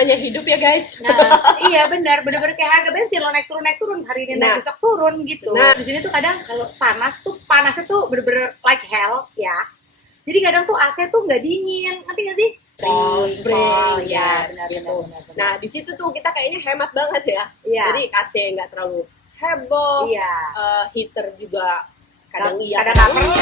namanya hidup ya guys. Nah, iya benar-benar kayak harga bensin lo naik turun hari ini naik besok turun gitu. Nah, di sini tuh kadang kalau panasnya tuh bener-bener like hell ya. Jadi kadang tuh AC tuh nggak dingin, ngerti nggak sih? Spring, ya yes, benar, gitu. benar. Nah di situ tuh kita kayaknya hemat banget ya. Iya. Jadi AC nggak terlalu heboh, Iya. Heater juga kadang iya, kadang nggak perlu.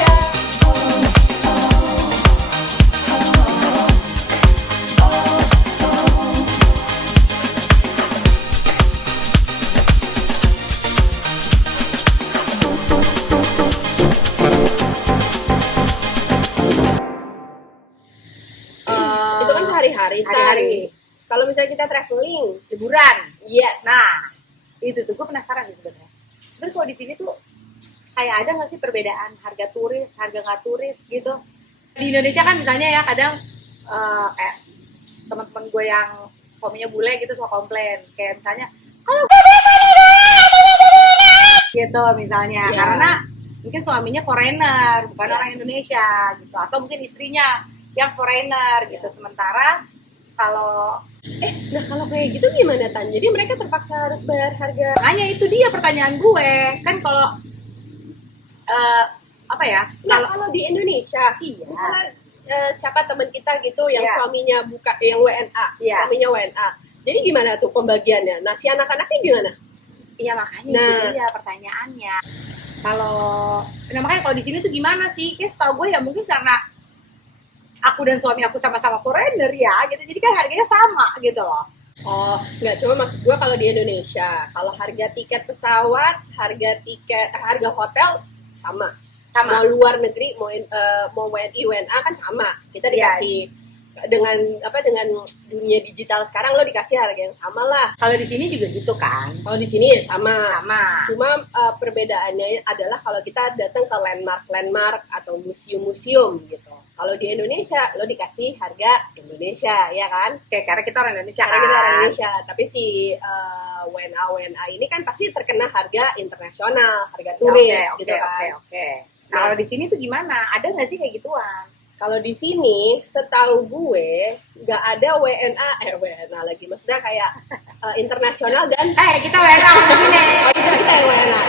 Itu kan sehari-hari. Hari-hari. Kalau misalnya kita traveling, Liburan. yes. Nah, itu tuh gue penasaran sih sebenarnya. Terus kalau di sini tuh kayak ada nggak sih perbedaan harga turis, harga nggak turis gitu? Di Indonesia kan misalnya ya kadang teman-teman gue yang suaminya bule gitu suka komplain kayak misalnya kalau gitu misalnya karena mungkin suaminya foreigner bukan orang Indonesia gitu atau mungkin istrinya yang foreigner gitu sementara kalau Nah kalau kayak gitu gimana Tan? Jadi mereka terpaksa harus bayar harga. makanya itu dia pertanyaan gue kan kalau apa ya Kalau di Indonesia, misalnya siapa teman kita gitu yang suaminya buka yang WNA, suaminya WNA. Jadi gimana tuh pembagiannya? Nah si anak-anaknya gimana? Iya makanya itu dia pertanyaannya. Makanya kalau di sini tuh gimana sih? Kayak setahu gue ya mungkin karena aku dan suami aku sama-sama foreigner ya gitu. Jadi kan harganya sama gitu loh. Oh, nggak, cuma maksud gue kalau di Indonesia, kalau harga tiket pesawat, harga hotel sama. Mau luar negeri, mau WNI, WNA kan sama. Kita dikasih dengan dunia digital sekarang lo dikasih harga yang sama lah. Kalau di sini juga gitu kan? Kalau di sini ya sama. Cuma perbedaannya adalah kalau kita datang ke landmark atau museum-museum gitu. Kalau di Indonesia lo dikasih harga Indonesia ya kan? Kayak karena kita orang Indonesia kan? Kita orang Indonesia. Tapi si WNA ini kan pasti terkena harga internasional, harga turis gitu kan. Nah, kalau di sini tuh gimana? Ada nggak sih kayak gituan? Kalau di sini, setahu gue nggak ada WNA lagi. Maksudnya kayak internasional dan kita WNA di sini. Kita yang WNA.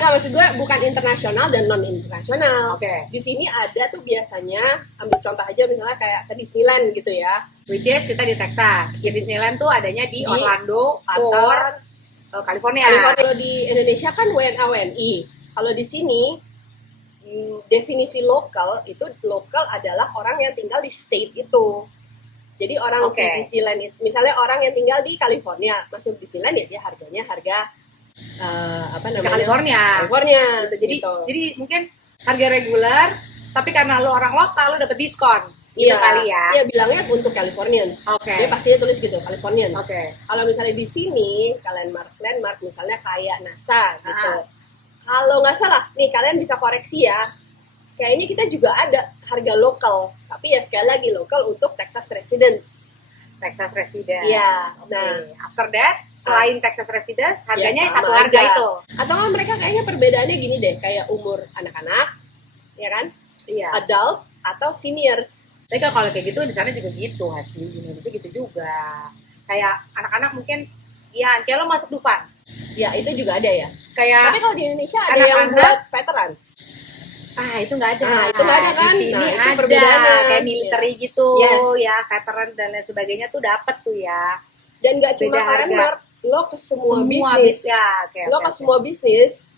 Nah, maksud gue bukan internasional dan non internasional. Di sini ada tuh biasanya, ambil contoh aja misalnya kayak ke Disneyland gitu ya. Which is kita di Texas. Di Disneyland tuh adanya di Orlando atau California. Kalau di Indonesia kan WNA WNI. Kalau di sini definisi lokal adalah orang yang tinggal di state itu. Jadi orang di Disneyland itu, misalnya orang yang tinggal di California masuk Disneyland ya dia harganya harga California. Jadi mungkin harga reguler, tapi karena lo orang lokal lo dapet diskon. Gitu kali ya. Iya bilangnya untuk Californians. Dia pastinya tulis gitu Californians. Kalau misalnya di sini landmark misalnya kayak NASA gitu. Kalau nggak salah, nih kalian bisa koreksi ya. Kayaknya kita juga ada harga lokal, tapi ya sekali lagi lokal untuk Texas residents. Iya. Nah, after that, selain Texas residents, harganya satu harga itu. Atau kan mereka kayaknya perbedaannya gini deh, kayak umur anak-anak, ya kan? Iya. Adult atau seniors. Tapi kalau kayak gitu di sana juga gitu, hasil di Indonesia gitu juga. Kayak anak-anak mungkin, ya kayak lo masuk Dufan. Ya itu juga ada ya. Tapi kalau di Indonesia ada yang buat veteran. Itu nggak ada. Itu nggak ada kan? Di sini ada kayak military gitu, ya veteran dan lain sebagainya tuh dapat tuh ya. Dan nggak cuma landmark, lo ke semua bisnis. Lo ke semua bisnis,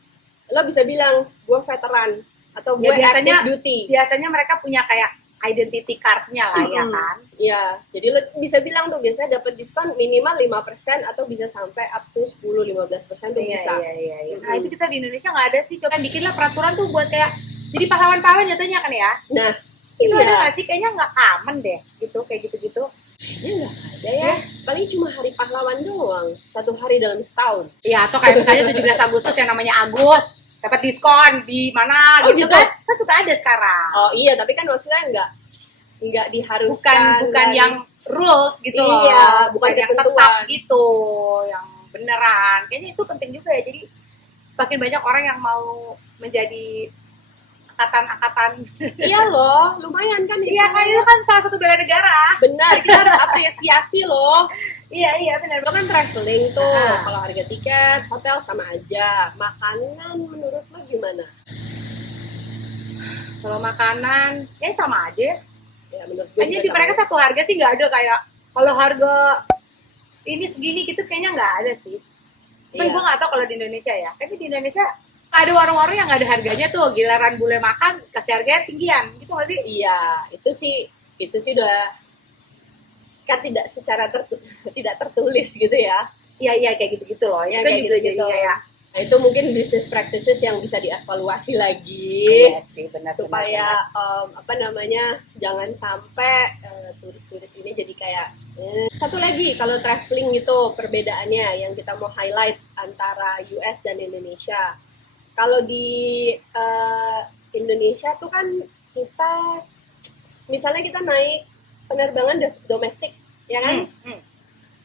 lo bisa bilang gue veteran atau gue active duty. Biasanya mereka punya kayak identity card-nya lah ya kan. Iya, jadi lo bisa bilang tuh biasanya dapat diskon minimal 5% atau bisa sampai up to 10-15% tuh bisa. Iya. Nah, itu kita di Indonesia nggak ada sih. Coba bikin lah peraturan tuh buat kayak jadi pahlawan-pahlawan jatuhnya kan ya. Nah, itu ada nggak sih? Kayaknya nggak aman deh gitu, kayak gitu-gitu. Ya nggak ada ya. Paling cuma hari pahlawan doang, 1 hari dalam setahun. Iya, atau kayak misalnya 17 Agustus yang namanya Agus dapat diskon di mana gitu kan suka ada sekarang. Oh iya, tapi kan maksudnya nggak diharuskan, bukan yang rules gitu loh. Iya, bukan yang tetap gitu, yang beneran. Kayaknya itu penting juga ya. Jadi makin banyak orang yang mau menjadi angkatan. Iya loh, lumayan kan. Iya kan, itu kan salah satu bela negara. Benar, kita harus apresiasi loh. Iya benar. Lo kan traveling tuh, Ah. kalau harga tiket, hotel sama aja. Makanan menurut lo gimana? Kalau makanan, ya sama aja. Ya menurut gue Hanya juga di sama mereka ya. satu harga sih nggak ada kayak kalau harga ini segini gitu kayaknya nggak ada sih. Cuman Iya. gue nggak tahu kalau di Indonesia ya. Tapi di Indonesia ada warung-warung yang nggak ada harganya tuh. Giliran bule makan kasih harganya tinggian gitu nggak sih? Iya, itu sih udah kan tidak secara tidak tertulis gitu ya. Iya kayak gitu-gitu loh. Ya, Itu kayak juga gitu-gitu. jadi kayak Nah, itu mungkin business practices yang bisa dievaluasi lagi. iya sih benar Supaya apa namanya, jangan sampai turis-turis ini jadi kayak satu lagi kalau traveling itu perbedaannya yang kita mau highlight antara US dan Indonesia. Kalau di Indonesia tuh kan kita misalnya kita naik penerbangan domestik ya kan,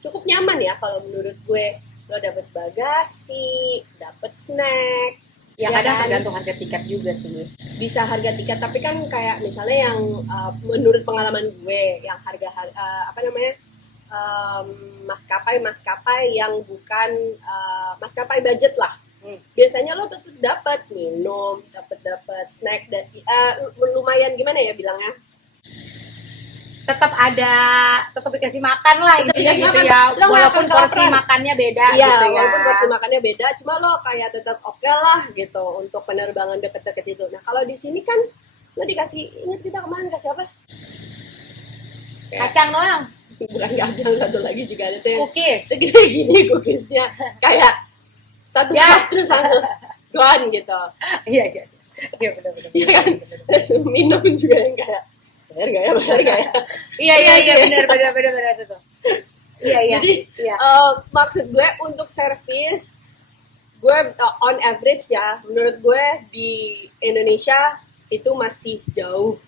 cukup nyaman ya kalau menurut gue. Lo dapet bagasi, dapet snack, ya ya kadang kan? tergantung harga tiket juga sih. Bisa harga tiket, tapi kan kayak misalnya yang menurut pengalaman gue yang harga apa namanya, maskapai yang bukan maskapai budget lah, biasanya lo tetap dapat minum, dapat snack, dan lumayan gimana ya bilangnya, Tetap dikasih makan lah Tetap intinya dikasih gitu makan. ya. Lo nggak Walaupun akan porsi kelaparan. makannya beda iya gitu ya. walaupun porsi makannya beda, cuma lo kayak tetap oke lah gitu untuk penerbangan deket-deket itu. Nah kalau di sini kan lo dikasih, ingat kita kemarin kasih apa, Kacang doang. bukan kacang, satu lagi juga ada tuh yang Cookies. segini gini cookiesnya, kayak satu Ya. terus satu gone gitu. Iya benar-benar. Iya kan, terus minum juga yang kayak bayar gak ya. Iya benar itu. Iya. Jadi Iya. maksud gue untuk service, gue on average ya, menurut gue di Indonesia itu masih jauh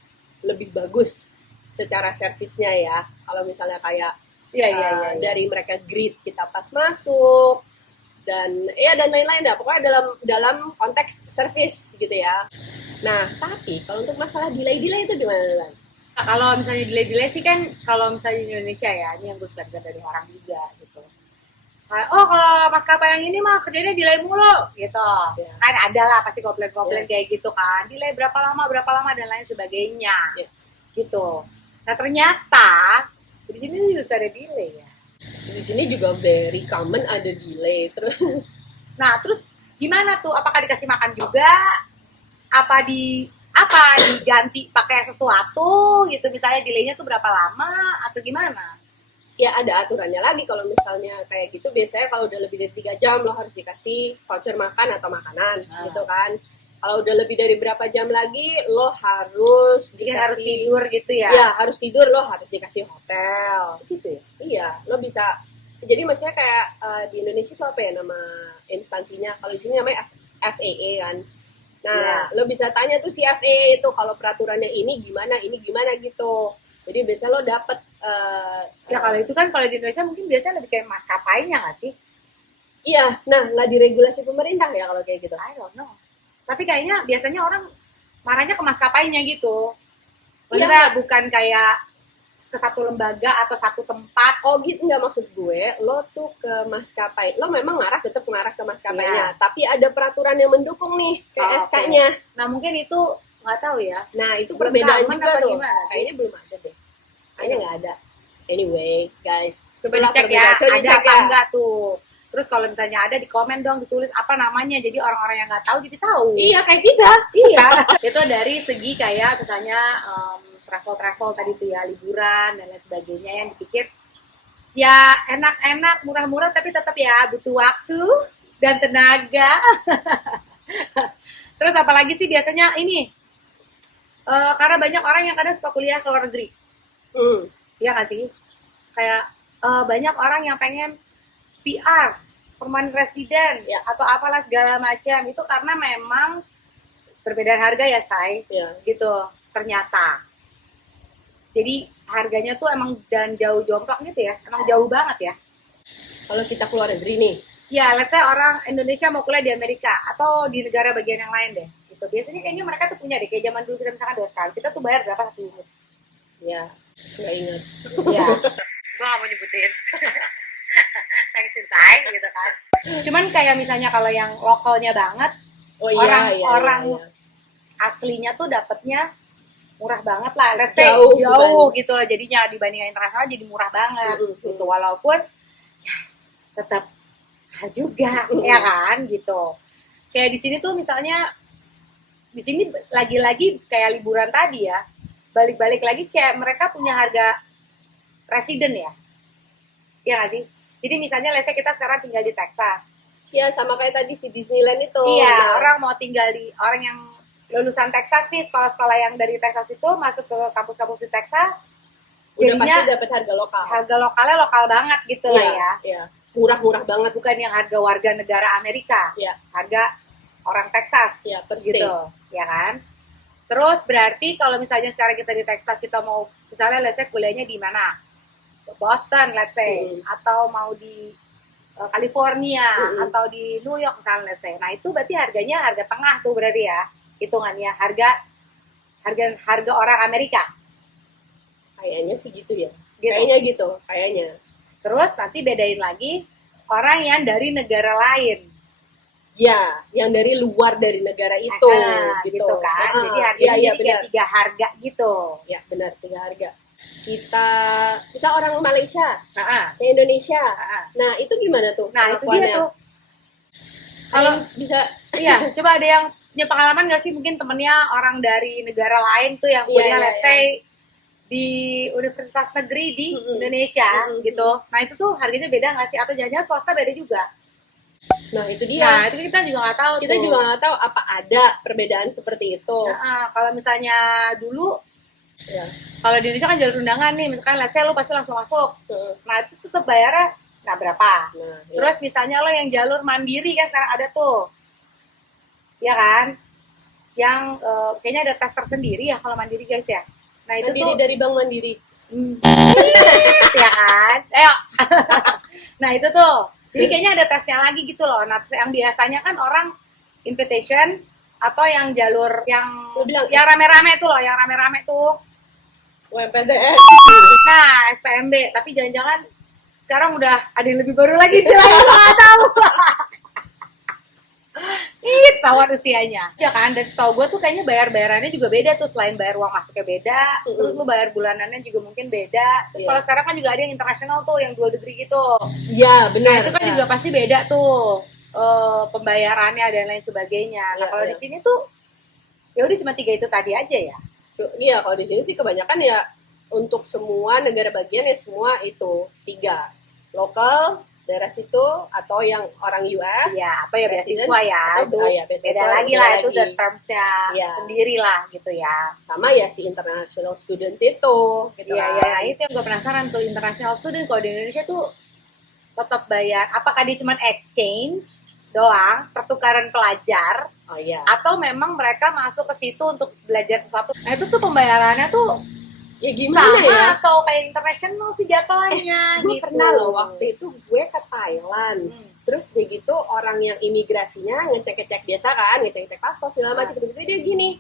lebih bagus secara servisnya ya. Kalau misalnya kayak Iya. dari mereka greet kita pas masuk dan lain-lain dah, pokoknya dalam konteks service gitu ya. Nah tapi kalau untuk masalah delay itu gimana? Nah, kalau misalnya delay sih kan kalau misalnya di Indonesia ya, ini yang gue suka dari orang juga gitu. Kayak, oh kalau maskapai yang ini mah kerjanya delay mulu gitu. Ya. Kan ada lah pasti komplain-komplain Ya. kayak gitu kan. Delay berapa lama dan lain sebagainya. Ya. Gitu. Nah ternyata di sini juga suka ada delay ya. Di sini juga very common ada delay terus. Nah terus gimana tuh? Apakah dikasih makan juga? Apa diganti pakai sesuatu gitu, misalnya delaynya tuh berapa lama atau gimana? Ya ada aturannya lagi kalau misalnya kayak gitu, biasanya kalau udah lebih dari 3 jam lo harus dikasih voucher makan atau makanan gitu kan. Kalau udah lebih dari berapa jam lagi lo harus Mungkin harus tidur gitu ya? Ya harus tidur, lo harus dikasih hotel gitu ya. Iya, lo bisa. Jadi maksudnya kayak di Indonesia tuh apa ya nama instansinya, kalau di sini namanya FAA kan. Nah, lo bisa tanya tuh si FAA itu kalau peraturannya ini gimana gitu. Jadi biasanya lo dapet Ya kalau itu kan kalau di Indonesia mungkin biasanya lebih kayak maskapainya nggak sih? iya, nah nggak diregulasi pemerintah ya kalau kayak gitu. I don't know. Tapi kayaknya biasanya orang marahnya ke maskapainya gitu. Maksudnya bukan kayak ke satu lembaga atau satu tempat. Oh gitu, nggak, maksud gue lo tuh ke maskapai, lo memang tetap mengarah ke maskapainya, tapi ada peraturan yang mendukung nih kayak SK-nya. Nah mungkin itu nggak tahu ya. Nah itu Belum perbedaan common juga apa tuh. gimana sih? Kayaknya belum ada deh. Kayaknya nggak ada. Anyway, guys, Coba itulah dicek ya, perbedaan. Coba ada dicek apa ya. enggak tuh. Terus kalau misalnya ada di komen dong, ditulis apa namanya, jadi orang-orang yang nggak tahu jadi tahu. Iya kayak kita. Iya. Itu dari segi kayak misalnya travel tadi tuh ya, liburan dan lain sebagainya yang dipikir ya enak-enak, murah-murah, tapi tetap ya butuh waktu dan tenaga. Terus apalagi sih biasanya ini, karena banyak orang yang kadang suka kuliah ke luar negeri. Iya nggak sih? Kayak banyak orang yang pengen PR, permanent resident, ya, atau apalah segala macam. Itu karena memang perbedaan harga ya, Say. Ya. Gitu, ternyata. Jadi harganya tuh emang dan jauh jomplang gitu ya. Emang jauh banget ya. Kalau kita keluar negeri nih. Ya, let's say orang Indonesia mau kuliah di Amerika atau di negara bagian yang lain deh. Gitu. Biasanya kayaknya mereka tuh punya deh. Kayak zaman dulu kita misalkan 2 kali. Kita tuh bayar berapa 1 unit? Ya, nggak ingat. Ya. Gue gak mau nyebutin. say gitu kan. Cuman kayak misalnya kalau yang lokalnya banget, Oh iya, orang iya. aslinya tuh dapetnya murah banget lah, let's say Jauh gitu loh, jadinya dibandingkan internasional jadi murah banget gitu, walaupun ya tetap mahal juga ya kan gitu. Kayak di sini tuh misalnya, di sini lagi-lagi kayak liburan tadi ya, balik-balik lagi kayak mereka punya harga residen ya nggak sih? Jadi misalnya let's say kita sekarang tinggal di Texas. Iya, sama kayak tadi si Disneyland itu. Iya, orang mau tinggal di, orang yang lulusan Texas nih, sekolah-sekolah yang dari Texas itu masuk ke kampus-kampus di Texas, udah jadinya pasti dapat harga lokal. Harga lokalnya lokal banget gitu lah ya. Iya. Murah-murah banget. Bukan yang harga warga negara Amerika. Iya. Harga orang Texas. Iya, gitu. Ya kan? Terus berarti kalau misalnya sekarang kita di Texas, kita mau misalnya let's say kuliahnya di mana? Boston let's say, atau mau di California, atau di New York misalnya let's say. Nah, itu berarti harganya harga tengah tuh berarti ya. Hitungannya harga orang Amerika. Kayaknya sih gitu ya. Gitu. Kayaknya gitu, kayaknya. Terus nanti bedain lagi orang yang dari negara lain. Ya, yang dari luar dari negara itu, gitu kan. Jadi harganya jadi kayak 3 harga gitu. Ya, benar, 3 harga. Kita bisa orang Malaysia, ke Indonesia. Nah, itu gimana tuh? Nah, itu dia tuh. Kalau bisa, iya, coba ada yang punya pengalaman nggak sih, mungkin temennya orang dari negara lain tuh yang kuliah let's say di universitas negeri di Indonesia gitu. Nah, itu tuh harganya beda nggak sih? Atau jangan-jangan swasta beda juga? Nah, itu dia. Nah, itu kita juga nggak tahu. Kita juga nggak tahu apa ada perbedaan seperti itu. Kalau misalnya dulu, ya, kalau di Indonesia kan jalur undangan nih, misalkan let's say lu pasti langsung masuk. Nah, itu tetap bayarnya nggak berapa. Terus misalnya lo yang jalur mandiri kan sekarang ada tuh, ya kan? Yang kayaknya ada tes tersendiri ya kalau mandiri guys ya. Nah, itu mandiri tuh dari Bank Mandiri. Ya kan? Ayo. Nah, itu tuh. Jadi kayaknya ada tesnya lagi gitu loh. Nah, yang biasanya kan orang invitation atau yang jalur yang rame-rame tuh loh, yang rame-rame tuh UMPTN. Nah, SPMB, tapi jangan-jangan sekarang udah ada yang lebih baru lagi sih lah, nggak tahu. Tawar usianya. Ya kan, dan setahu gue tuh kayaknya bayar-bayarannya juga beda tuh, selain bayar uang masuknya beda, terus lu bayar bulanannya juga mungkin beda. Terus kalau sekarang kan juga ada yang internasional tuh, yang 2 degree gitu. Iya, benar. Nah, itu kan juga pasti beda tuh pembayarannya dan lain sebagainya. Nah, kalau di sini tuh ya udah cuma 3 itu tadi aja ya. Iya, kalau di sini sih kebanyakan ya untuk semua negara bagian ya semua itu 3. Lokal, daerah situ, atau yang orang US, ya, atau ya beasiswa ya, itu beda lagi lah, itu the terms-nya sendiri lah gitu ya. Sama ya si international students itu gitu. Iya, itu yang gue penasaran tuh, international student kalau di Indonesia tuh tetap bayar, apakah dia cuma exchange doang, pertukaran pelajar, atau memang mereka masuk ke situ untuk belajar sesuatu. Nah, itu tuh pembayarannya tuh ya gimana sama ya? Atau kayak internasional sih jatuhnya Gue gitu. pernah loh waktu itu gue ke Thailand. Terus dia gitu orang yang imigrasinya ngecek-ngecek biasa kan, ngecek-ngecek paspor segala macam gitu. Dia gini,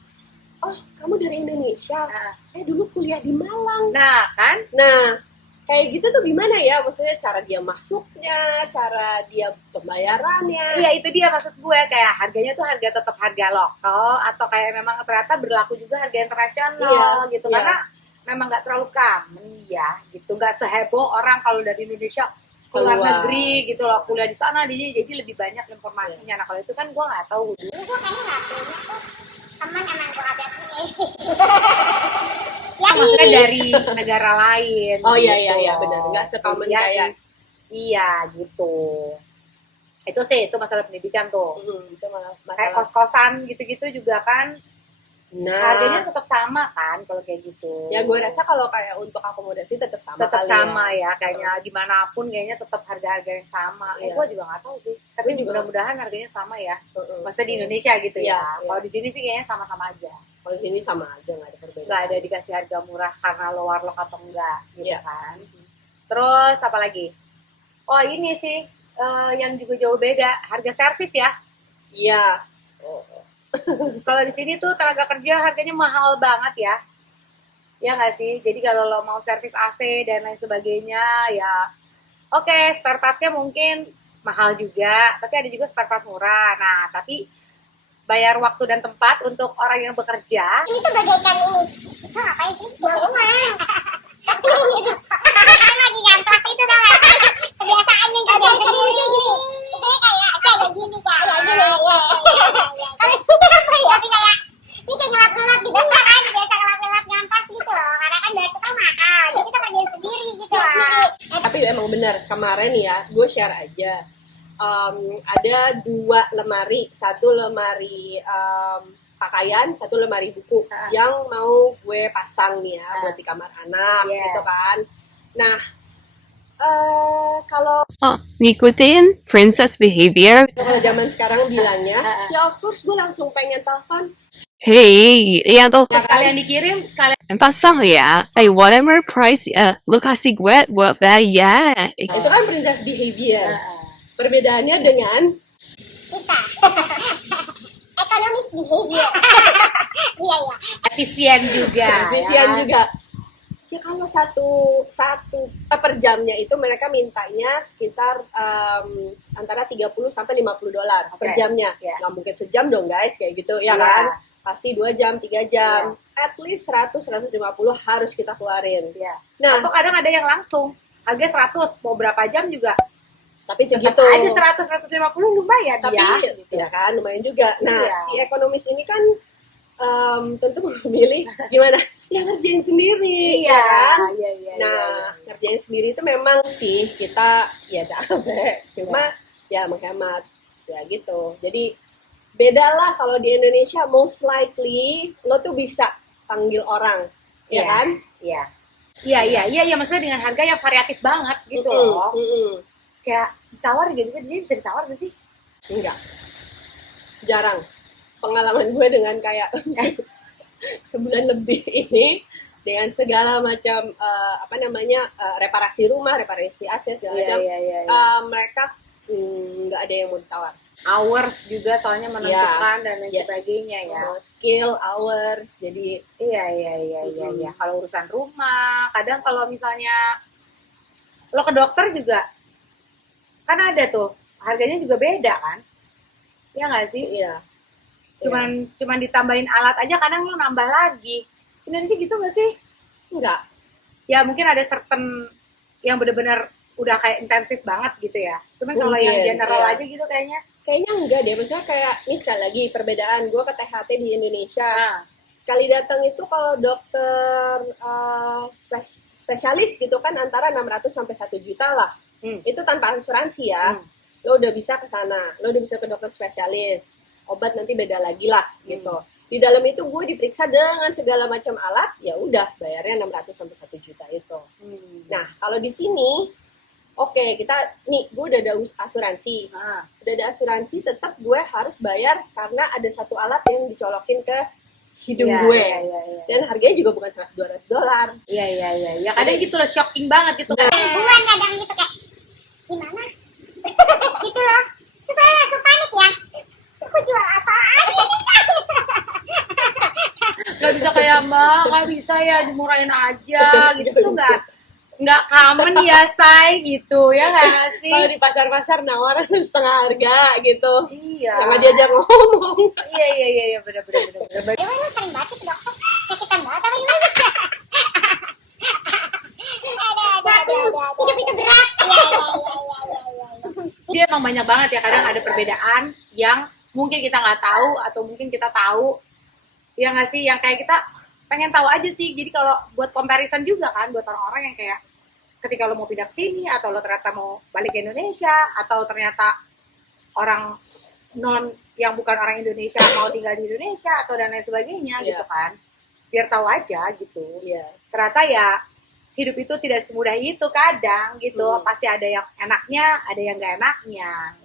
"Oh, kamu dari Indonesia? Saya dulu kuliah di Malang." Nah, kan? Nah, kayak gitu tuh gimana ya? Maksudnya cara dia masuknya, cara dia pembayarannya. Iya, itu dia maksud gue, kayak harganya tuh harga tetap harga lokal atau kayak memang ternyata berlaku juga harga internasional gitu. Karena memang nggak terlalu common ya gitu, nggak seheboh orang kalau dari Indonesia keluar negeri gitu loh, kuliah di sana, jadi lebih banyak informasinya. Nah, kalau itu kan gue nggak tahu. Gue kayaknya nggak punya tuh teman, emang gue ada punya. Maksudnya dari negara lain. Oh iya benar, nggak secommon kayak gitu. Itu sih, itu masalah pendidikan tuh. Itu masalah kayak kos-kosan gitu-gitu juga kan. Nah, harganya tetap sama kan kalau kayak gitu. Ya gue rasa kalau kayak untuk akomodasi tetap sama. Tetap sama ya, kayaknya dimanapun kayaknya tetap harga-harga yang sama. Gue juga nggak tahu sih. Tapi mudah-mudahan harganya sama ya. Maksudnya di Indonesia gitu ya. Kalau di sini sih kayaknya sama-sama aja. Kalau di sini sama aja, nggak ada perbedaan. Nggak ada dikasih harga murah karena lo warlock atau enggak gitu kan. Terus apa lagi? Oh ini sih yang juga jauh beda, harga servis ya. Iya. Kalau di sini tuh tenaga kerja harganya mahal banget ya. Ya nggak sih? Jadi kalau lo mau servis AC dan lain sebagainya ya oke, spare partnya mungkin mahal juga, tapi ada juga spare part murah. Nah, tapi bayar waktu dan tempat untuk orang yang bekerja. Ini tuh bagaikan ini. Kita ngapain sih? Di rumah. Kan lagi ngamplas itu tau gak? Kebiasaan yang kerja sendiri gini. Saya kayak gini kan. Kayak gini ya. Kalau ini apa ya? Tapi kayak ini kayak ngelap-ngelap gitu kan. Biasa ngelap-ngelap ngamplas gitu loh. Karena kan bayar kita mahal. Jadi kita kerjain sendiri gitu loh. Tapi emang bener, kemarin ya, gue share aja. Ada 2 lemari, 1 lemari pakaian, 1 lemari buku yang mau gue pasang nih ya buat di kamar anak gitu kan. Nah, kalau ngikutin princess behavior. zaman sekarang bilangnya, ya of course gue langsung pengen telepon. Hey, ya tuh Sekalian dikirim, sekalian pasang ya. Hey, whatever price ya, lu kasih gue buat ya. Itu kan princess behavior. Perbedaannya dengan Kita. Ekonomis behavior. Iya, iya. efisien juga. efisien ya. juga. Ya kalau satu per jamnya itu mereka mintanya sekitar antara 30 sampai 50 dolar per jamnya. Nggak mungkin sejam dong guys kayak gitu ya kan. Pasti 2 jam, 3 jam. At least 100-150 harus kita keluarin. Nah, atau kadang ada yang langsung harga 100, mau berapa jam juga. Tapi segitu. Aja 100-150 lumayan Tapi gitu. ya kan lumayan juga. Nah, Iya. si ekonomis ini kan tentu memilih gimana? Ya ngerjain sendiri, Iya, ya kan? iya. Nah, ngerjain sendiri itu memang sih kita ya capek, cuma ya menghemat, ya gitu. Jadi beda lah kalau di Indonesia most likely lo tuh bisa panggil orang, ya kan? Iya, maksudnya dengan harga yang variatif banget gitu loh. Kayak ditawar juga bisa ditawar gak sih? Enggak, jarang. Pengalaman gue dengan kayak sebulan lebih ini dengan segala macam reparasi rumah, reparasi aset segala macam, mereka nggak ada yang mau ditawar. Hours juga soalnya menentukan dan lain sebagainya ya. Skill, hours, jadi Iya. Kalau urusan rumah, kadang kalau misalnya lo ke dokter juga kan ada tuh harganya juga beda kan? Ya nggak sih? iya. Cuman ditambahin alat aja kadang lo nambah lagi. Indonesia gitu nggak sih? Enggak. Ya mungkin ada certain yang benar-benar udah kayak intensif banget gitu ya. Cuman kalau yang general aja gitu kayaknya enggak deh. Maksudnya kayak ini sekali lagi perbedaan gue ke THT di Indonesia. Sekali datang itu kalau dokter spesialis gitu kan antara 600 sampai 1 juta lah. Itu tanpa asuransi ya. Lo udah bisa ke sana, lo udah bisa ke dokter spesialis. Obat nanti beda lagi lah gitu. Di dalam itu gue diperiksa dengan segala macam alat, ya udah bayarnya 600 sampai 1 juta itu. Nah, kalau di sini oke, kita nih gue udah ada asuransi. Udah ada asuransi, tetap gue harus bayar karena ada satu alat yang dicolokin ke hidung gue. Dan harganya juga bukan 100-200 dolar. Iya. Ya kadang gitu loh, shocking banget gitu. Ribuan kadang gitu kayak gimana? Gitu loh. Terus saya langsung panik ya. Aku jual apaan ini? Gak bisa kayak Mbak, gak bisa ya dimurahin aja gitu tuh nggak common ya say gitu ya nggak sih? Kalau di pasar-pasar nawar setengah harga gitu. Iya. Jangan diajak ngomong. Iya benar. Emang lu sering banget sih ke dokter? Sakitan banget apa gimana? Hidup itu berat. Dia emang banyak banget ya, kadang ada perbedaan yang mungkin kita nggak tahu atau mungkin kita tahu. Ya nggak sih, yang kayak kita pengen tahu aja sih. Jadi kalau buat comparison juga kan buat orang-orang yang kayak ketika lo mau pindah ke sini atau lo ternyata mau balik ke Indonesia atau ternyata orang non yang bukan orang Indonesia mau tinggal di Indonesia atau dan lain sebagainya gitu kan. Biar tahu aja gitu. Ternyata ya hidup itu tidak semudah itu kadang gitu. Pasti ada yang enaknya, ada yang nggak enaknya.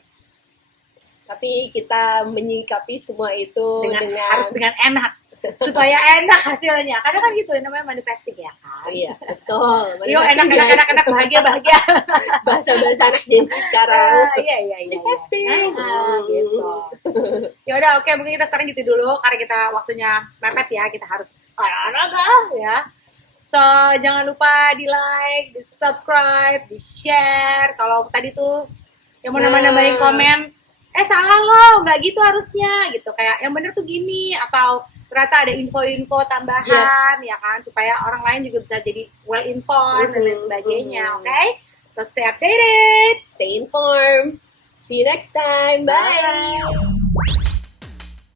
Tapi kita menyikapi semua itu harus dengan enak supaya enak hasilnya. Kadang kan gitu namanya manifesting ya kan. Iya, betul. Yo enak bahagia. Bahasa-bahasa anak Gen Z sekarang. Iya. Manifesting. Gitu. Ya udah oke, mungkin kita sekarang gitu dulu karena kita waktunya mepet ya, kita harus olahraga ya. So, jangan lupa di like, di subscribe, di share. Kalau tadi tuh yang mau nambah-nambahin komen, salah lo, nggak gitu harusnya gitu, kayak yang bener tuh gini, atau ternyata ada info-info tambahan ya kan, supaya orang lain juga bisa jadi well informed dan lain sebagainya. Oke, so stay updated, Stay informed. See you next time. Bye.